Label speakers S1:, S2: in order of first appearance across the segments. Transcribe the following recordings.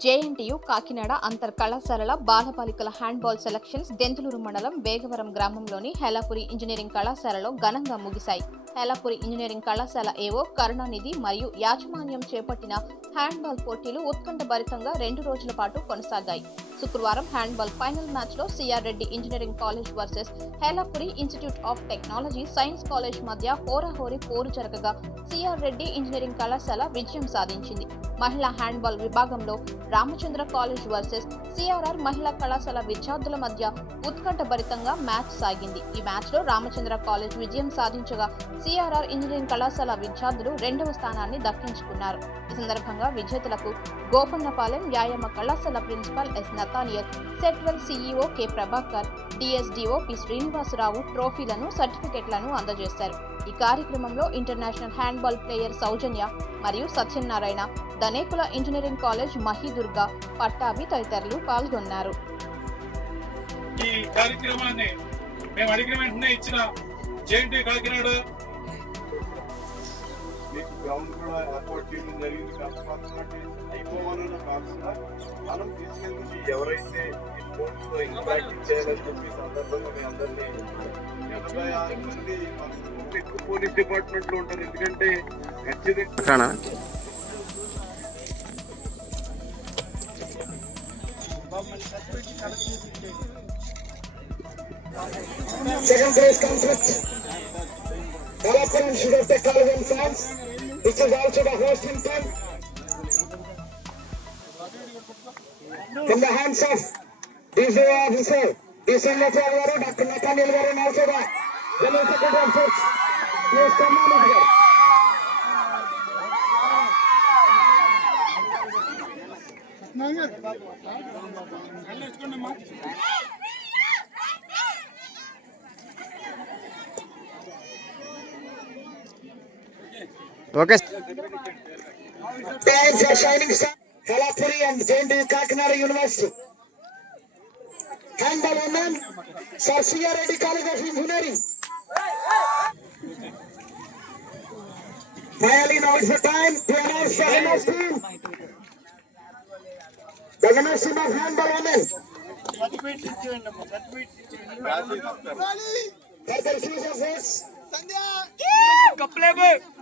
S1: JNTU Kakinada అంతర్ కళాశాలల బాలబాలికల handball selections Denduluru మండలం బేగవరం గ్రామంలోని హెలాపురి ఇంజనీరింగ్ కళాశాలలో ఘనంగా ముగిశాయి. హేలాపురి ఇంజనీరింగ్ కళాశాల ఏవో కరుణానిధి మరియు యాజమాన్యం చేపట్టిన హ్యాండ్బాల్ పోటీలు ఉత్కంఠభరితంగా రెండు రోజుల పాటు కొనసాగాయి. శుక్రవారం హ్యాండ్బాల్ ఫైనల్ మ్యాచ్లో CR Reddy engineering college versus Helapuri institute of technology science college మధ్య హోరాహోరీ పోరు జరగగా సిఆర్ రెడ్డి ఇంజనీరింగ్ కళాశాల విజయం సాధించింది. మహిళా హ్యాండ్బాల్ విభాగంలో రామచంద్ర కాలేజ్ వర్సెస్ సిఆర్ఆర్ మహిళా కళాశాల విద్యార్థుల మధ్య ఉత్కంఠభరితంగా మ్యాచ్ సాగింది. ఈ మ్యాచ్లో రామచంద్ర కాలేజ్ విజయం సాధించగా సిఆర్ఆర్ ఇంజనీరింగ్ కళాశాల విద్యార్థులు రెండవ స్థానాన్ని దక్కించుకున్నారు. ఈ సందర్భంగా విజేతలకు గోపన్నపాలెం వ్యాయామ కళాశాల principal S. Nathaniel SETWEL CEO K. Prabhakar DSDO P. Srinivasarao ట్రోఫీలను సర్టిఫికెట్లను అందజేశారు. ఈ కార్యక్రమంలో ఇంటర్నేషనల్ హ్యాండ్బాల్ ప్లేయర్ సౌజన్య మరియు సత్యనారాయణ దనేకుల ఇంజనీరింగ్ కాలేజ్ మహిదుర్గ పట్టాభి తదితరులు పాల్గొన్నారు.
S2: ఈ కార్యక్రమాన్ని మేము అడిగిన వెంటనే ఇచ్చిన జేఎన్టీ కాకినాడ
S3: గ్రౌండ్ కూడా ఏర్పాటు చేయడం జరిగింది. కష్టపడుతున్నట్టు అయిపోవాలన్న కాకుండా మనం తీసుకెళ్ళి ఎవరైతే ఈ స్పోర్ట్స్లో ఇంకా ప్రాక్టీస్ చేయాలని చెప్పి సందర్భంగా మీ అందరినీ ఎనభై ఆరు మంది ఎక్కువ పోలీస్ డిపార్ట్మెంట్లో ఉంటారు. ఎందుకంటే ఖచ్చితంగా
S4: Second place comes with Kalapur Institute of Technology and Science, This is also the horse symptom. In the hands of DCO officer, December Alvaro, Dr. Nathaniel Warren also the General Secretary of Force. Please come on over here. Hello, it's going The time to announce the winners team. The winners team of handball women. Further choose of this. the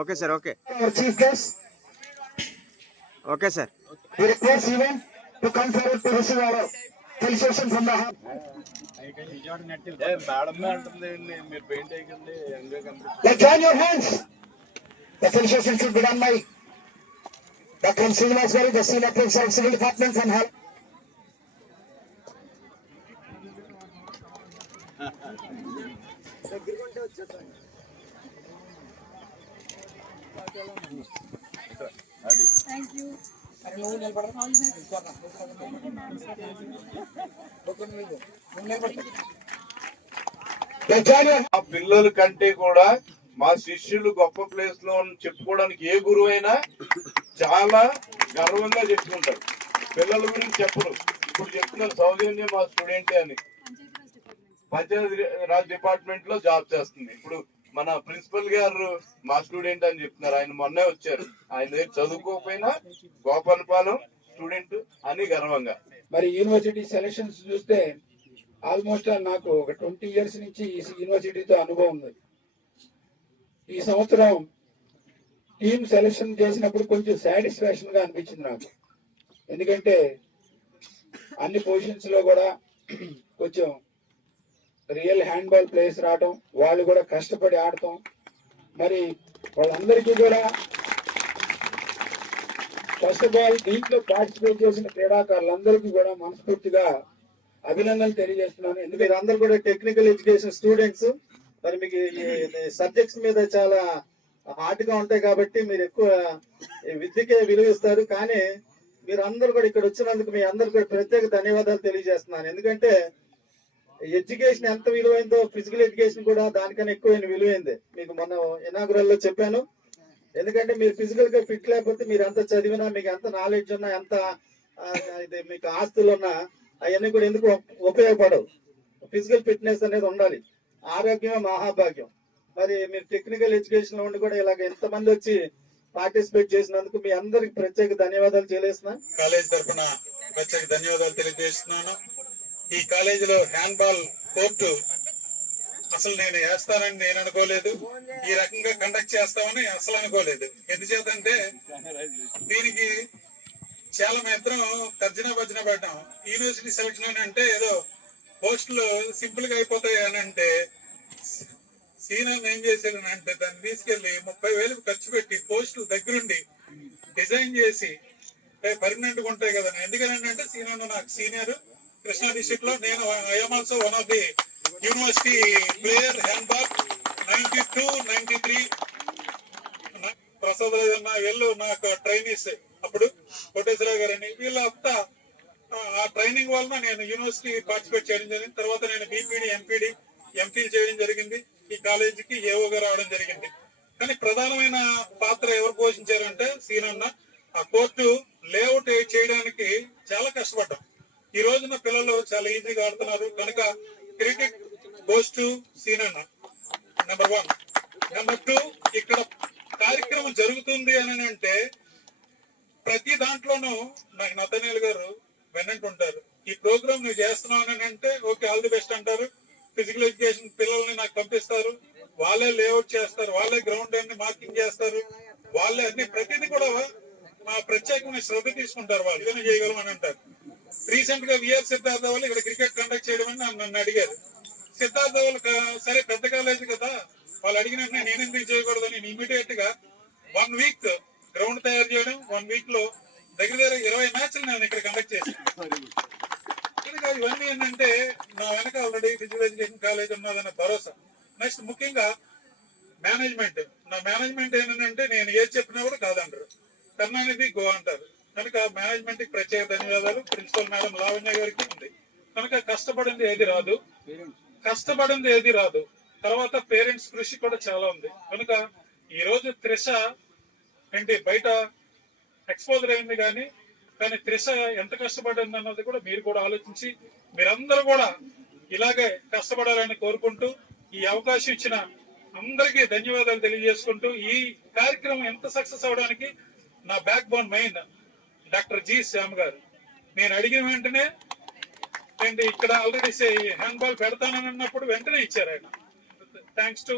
S5: Okay sir okay
S4: our chief guest,
S5: okay sir
S4: we request even to come forward to receive our felicitation from the heart.
S3: A madam
S4: Let's join your
S3: మా పిల్లల కంటే కూడా మా శిష్యులు గొప్ప ప్లేస్లో చెప్పుకోవడానికి ఏ గురువు అయినా చాలా గర్వంగా చెప్పుకుంటారు. పిల్లల గురించి చెప్పరు. ఇప్పుడు చెప్తున్నారు సౌజన్య మా స్టూడెంట్ అని. పంచాయతీ రాజ్ డిపార్ట్మెంట్లో జాబ్ చేస్తుంది. ఇప్పుడు మన ప్రిన్సిపల్ గారు మా స్టూడెంట్ అని చెప్తున్నారు. ఆయన మొన్నే వచ్చారు. ఆయన దగ్గర చదువుకోకపోయినా గోపాలపాలెం స్టూడెంట్ అని గర్వంగా.
S6: మరి యూనివర్సిటీ సెలక్షన్స్ చూస్తే ఆల్మోస్ట్ నాకు ఒక ట్వంటీ ఇయర్స్ నుంచి ఈ యూనివర్సిటీతో అనుభవం ఉంది. ఈ సంవత్సరం టీమ్ సెలక్షన్ చేసినప్పుడు కొంచెం సాటిస్ఫాక్షన్గా అనిపించింది నాకు. ఎందుకంటే అన్ని పొజిషన్స్లో కూడా కొంచెం రియల్ హ్యాండ్బాల్ ప్లేయర్స్ రావటం వాళ్ళు కూడా కష్టపడి ఆడటం. మరి వాళ్ళందరికీ కూడా ఫస్ట్ ఆఫ్ ఆల్ దీంట్లో పార్టిసిపేట్ చేసిన క్రీడాకారులందరికీ కూడా మనస్ఫూర్తిగా అభినందనలు తెలియజేస్తున్నాను. ఎందుకంటే
S7: మీరు అందరు కూడా టెక్నికల్ ఎడ్యుకేషన్ స్టూడెంట్స్ మరి మీకు సబ్జెక్ట్స్ మీద చాలా హార్డ్గా ఉంటాయి కాబట్టి మీరు ఎక్కువ విద్యకే విలువ ఇస్తారు కానీ మీరు అందరు కూడా ఇక్కడ వచ్చినందుకు మీ అందరు కూడా ప్రత్యేక ధన్యవాదాలు తెలియజేస్తున్నాను. ఎందుకంటే ఎడ్యుకేషన్ ఎంత విలువైందో ఫిజికల్ ఎడ్యుకేషన్ కూడా దానికన్నా ఎక్కువైన విలువైంది. మీకు మొన్న ఇనాగురల్లో చెప్పాను. ఎందుకంటే మీరు ఫిజికల్గా ఫిట్ లేకపోతే మీరు ఎంత చదివినా మీకు ఎంత నాలెడ్జ్ ఉన్నా ఎంత ఇది మీకు ఆస్తులు ఉన్నా అవన్నీ కూడా ఎందుకు ఉపయోగపడవు. ఫిజికల్ ఫిట్నెస్ అనేది ఉండాలి. ఆరోగ్యమే మహాభాగ్యం. మరి మీరు టెక్నికల్ ఎడ్యుకేషన్లో ఉండి కూడా ఇలాగ ఎంతమంది వచ్చి పార్టిసిపేట్ చేసినందుకు మీ అందరికి ప్రత్యేక ధన్యవాదాలు తెలియజేస్తున్నా
S2: కాలేజ్ తరఫున ప్రత్యేక ధన్యవాదాలు తెలియజేస్తున్నాను. ఈ కాలేజీలో హ్యాండ్బాల్ కోర్టు అసలు నేను వేస్తానని నేను అనుకోలేదు. ఈ రకంగా కండక్ట్ చేస్తామని అసలు అనుకోలేదు. ఎందుచేతంటే దీనికి చాలా మాత్రం తర్జన భజన పడ్డాం. యూనివర్సిటీ సెలక్షన్ అని అంటే ఏదో పోస్టులు సింపుల్గా అయిపోతాయి అని అంటే సీనియర్ ఏం చేశాడు అంటే దాన్ని తీసుకెళ్ళి ముప్పై వేలు ఖర్చు పెట్టి పోస్టులు దగ్గరుండి డిజైన్ చేసి పర్మనెంట్గా ఉంటాయి కదా ఎందుకని అంటే సీనియర్ నాకు సీనియర్ కృష్ణా డిస్ట్రిక్ట్లో నేను I'm also one of the university player handball ninety two ninety three Prasad Raju అన్న వీళ్ళు నాకు ట్రైనీస్ అప్పుడు. కోటేశ్వరరావు గారని అని. వీళ్ళంతా ఆ, ట్రైనింగ్ వలన నేను యూనివర్సిటీ పార్టిసిపేట్ చేయడం జరిగింది. తర్వాత నేను బీపీడీ ఎంపీడీ ఎంపీ చేయడం జరిగింది. ఈ కాలేజీకి ఏఓగా రావడం జరిగింది. కానీ ప్రధానమైన పాత్ర ఎవరు పోషించారంటే సీనన్న. ఆ కోర్టు లేఅవుట్ చేయడానికి చాలా కష్టపడ్డాం. ఈ రోజున పిల్లలు చాలా ఈజీగా ఆడుతున్నారు. కనుక క్రికెట్ గోస్ టు సీనన్న నెంబర్ వన్ నెంబర్ టూ ఇక్కడ కార్యక్రమం జరుగుతుంది అని అంటే ప్రతి దాంట్లోనూ నాకు నతనీల్ గారు వెన్నంటుంటారు ఈ ప్రోగ్రామ్ నువ్వు చేస్తున్నావు అని అంటే ఓకే ఆల్ ది బెస్ట్ అంటారు. ఫిజికల్ ఎడ్యుకేషన్ పిల్లల్ని నాకు పంపిస్తారు. వాళ్ళే లేఅవుట్ చేస్తారు. వాళ్ళే గ్రౌండ్ అన్ని మార్కింగ్ చేస్తారు. వాళ్ళే అన్ని ప్రతిదీ కూడా మా ప్రత్యేకమైన శ్రద్ధ తీసుకుంటారు. వాళ్ళు ఏదైనా చేయగలం అని అంటారు. రీసెంట్గా విఆర్ సిద్ధార్థ వాళ్ళు ఇక్కడ క్రికెట్ కండక్ట్ చేయడం అని నన్ను- అడిగారు. సిద్ధార్థ వాళ్ళు సరే పెద్ద కాలేజ్ కదా వాళ్ళు అడిగిన నేను ఎందుకు చేయకూడదని ఇమీడియట్గా వన్ వీక్ గ్రౌండ్ తయారు చేయడం వన్ వీక్లో దగ్గర దగ్గర ఇరవై మ్యాచ్లు నేను ఇక్కడ కండక్ట్ చేశాను. కనుక ఇవన్నీ ఏంటంటే నా వెనక ఆల్రెడీ ఫిజికల్ ఎడ్యుకేషన్ కాలేజ్ ఉన్నదన్న భరోసా. నెక్స్ట్ ముఖ్యంగా మేనేజ్మెంట్ నా మేనేజ్మెంట్ ఏంటంటే నేను ఏది చెప్పినా కూడా కాదంటారు. కరుణానిధి గో అంటారు. కనుక మేనేజ్మెంట్కి ప్రత్యేక ధన్యవాదాలు. ప్రిన్సిపల్ మేడం లావణ్య గారికి ఉంది. కనుక కష్టపడింది ఏది రాదు. కష్టపడింది ఏది రాదు. తర్వాత పేరెంట్స్ కృషి కూడా చాలా ఉంది. కనుక ఈ రోజు త్రిష ఏంటి బయట ఎక్స్పోజర్ అయింది కానీ కానీ త్రిష ఎంత కష్టపడింది అన్నది కూడా మీరు కూడా ఆలోచించి మీరందరూ కూడా ఇలాగే కష్టపడాలని కోరుకుంటూ ఈ అవకాశం ఇచ్చిన అందరికీ ధన్యవాదాలు తెలియజేసుకుంటూ ఈ కార్యక్రమం ఎంత సక్సెస్ అవడానికి నా backbone main doctor G Shyam గారు. నేను అడిగిన వెంటనే అండ్ ఇక్కడ ఆల్రెడీ హ్యాండ్ బాల్ పెడతానని అన్నప్పుడు వెంటనే ఇచ్చారు ఆయన. Thanks to